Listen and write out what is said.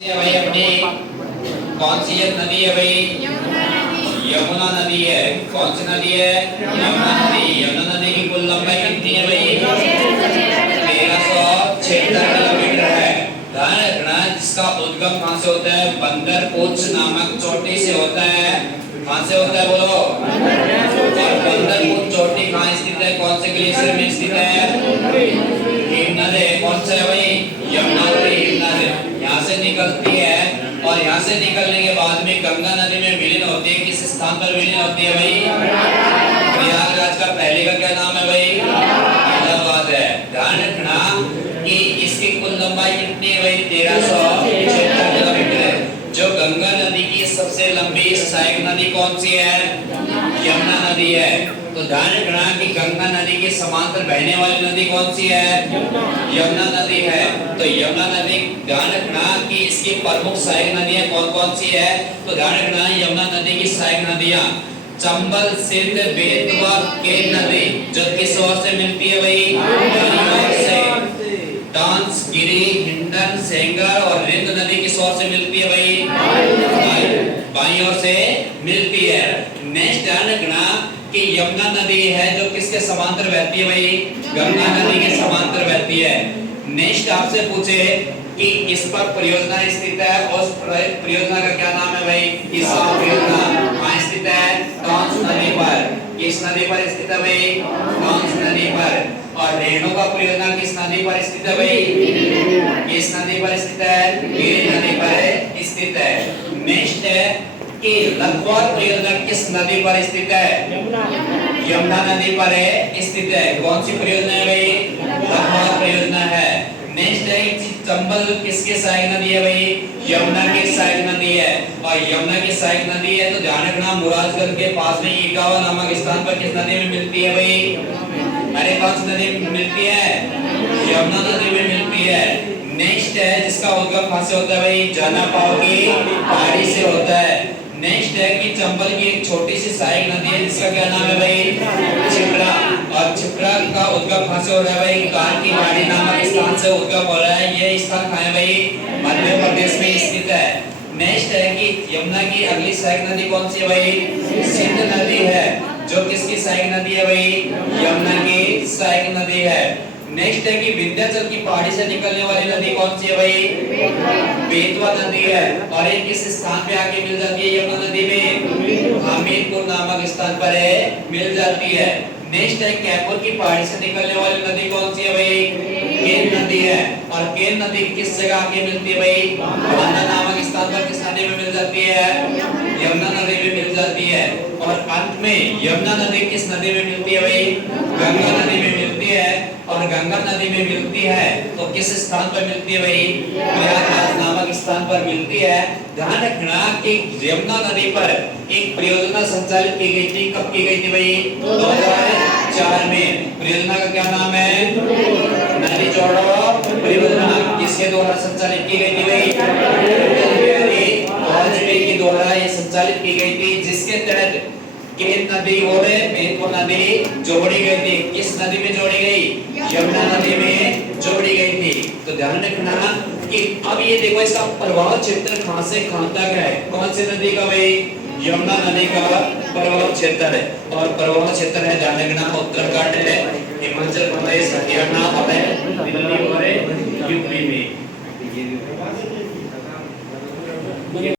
भाई अपनी कौन सी ये नदी है भाई? यमुना नदी है। कौन सी नदी है? यमुना नदी। यमुना नदी की कुल लंबाई कितनी है भाई? 1376 किलोमीटर है। ध्यान रखना जिसका उद्गम कहां से होता है? बंदरपुछ नामक चोटी से होता है। कहां से होता है बोलो? बंदरपुछ चोटी कहां स्थित है? कौन से ग्लेशियर में स्थित है? हिमनद। कौन सा है भाई? यमुना नदी। हिमनद यहाँ से निकलती है और यहाँ से निकलने के बाद में गंगा नदी में विलीन होती है। किस स्थान पर विलीन होती है भाई? प्रयागराज का पहले का क्या नाम है भाई? इलाहाबाद है। ध्यान रखना कि इसकी कुल लंबाई कितनी है भाई? 1376 किलोमीटर है। जो गंगा नदी की सबसे लंबी सहायक नदी कौन सी है? यमुना नदी है। तो ध्यान रखना कि गंगा नदी के समांतर बहने वाली नदी कौन सी है? यमुना नदी है। तो यमुना नदी ध्यान रखना कि इसकी प्रमुख सहायक नदियां कौन कौन सी है? तो ध्यान रखना यमुना नदी की सहायक नदियां चंबल, सिंध, बेतवा, केन नदी जो किस ओर से मिलती है भाई? डांस, गिरी, हिंडन, सेंगर और रिंद नदी किस ओर से मिलती है भाई? बाईं ओर से मिलती है। नेक्स्ट ध्यान रखना कि यमुना नदी है जो किसके समांतर बहती है भाई? गंगा नदी के समांतर बहती है। नेक्स्ट आपसे पूछे कि इस पर परियोजना स्थित है, उस परियोजना का क्या नाम है भाई? किसा परियोजना। कहाँ स्थित है? टॉन्स नदी पर। किस नदी पर स्थित है भाई? टॉन्स नदी पर। और रेणुका परियोजना किस नदी पर स्थित है भाई? किस नदी पर स्थित है? गिरि नदी पर स्थित है। नेक्स्ट है कि लखवार परियोजना किस नदी पर स्थित है? यमुना नदी पर स्थित है। कौन सी परियोजना है भाई? लखवार परियोजना है। नेक्स्ट है चंबल किसकी सहायक नदी है भाई? यमुना की सहायक नदी है। और यमुना की सहायक नदी है तो ध्यान रखना मुरादगंज के पास में इटावा नामक स्थान पर किस नदी में मिलती है भाई? अरे कौन सी नदी में मिलती है? यमुना नदी में मिलती है। नेक्स्ट है जिसका उद्गम कहां से होता है भाई? जनापाव की पहाड़ी से होता है। नेक्स्ट है कि चंबल की एक छोटी सी सहायक नदी है जिसका क्या नाम है भाई? छिपरा। और छिपरा का उद्गम कहां से हो रहा है भाई? कान की पहाड़ी नामक स्थान से उद्गम हो रहा है। ये स्थान कहां है भाई? मध्य प्रदेश में स्थित है। नेक्स्ट है कि यमुना की अगली सहायक नदी कौन सी है भाई? सिंध नदी है। जो किसकी सहायक नदी है भाई? यमुना की सहायक नदी है। नेक्स्ट है कि विंध्याचल की पहाड़ी से निकलने वाली नदी कौन सी है भाई? बेतवा नदी है। और ये किस स्थान पे आके मिल जाती है? यमुना नदी में हमीरपुर नामक स्थान पर मिल जाती है। नेक्स्ट है कैमूर की पहाड़ी से निकलने वाली नदी कौन सी है भाई? केन नदी है। और केन नदी किस जगह आके मिलती है भाई? बांदा नामक स्थान पर किस नदी में मिल जाती है? यमुना नदी में मिल जाती है। और अंत में यमुना नदी किस नदी में मिलती है भाई? गंगा नदी में मिलती है। और गंगा नदी में मिलती है तो किस स्थान पर मिलती है भाई? प्रयागराज नामक स्थान पर मिलती है। ध्यान रखना कि यमुना नदी पर एक परियोजना संचालित की गई थी। कब की गई थी भाई? 2004 में। परियोजना का क्या नाम है? नदी जोड़ो परियोजना। किसके द्वारा संचालित की गई थी भाई? वाजपेयी के द्वारा ये संचालित की गई थी, जिसके तहत केन नदी और बेतवा नदी जोड़ी गई थी। किस नदी में जोड़ी गई? यमुना नदी में जोड़ी गई थी। तो ध्यान रखना कि अब ये देखो इसका प्रवाह क्षेत्र कहां से कहां तक है? कौन सी नदी का भाई? यमुना नदी का प्रवाह क्षेत्र है। और प्रवाह क्षेत्र है ध्यान रखना उत्तराखंड है, हिमाचल प्रदेश, हरियाणा और दिल्ली और यूपी में।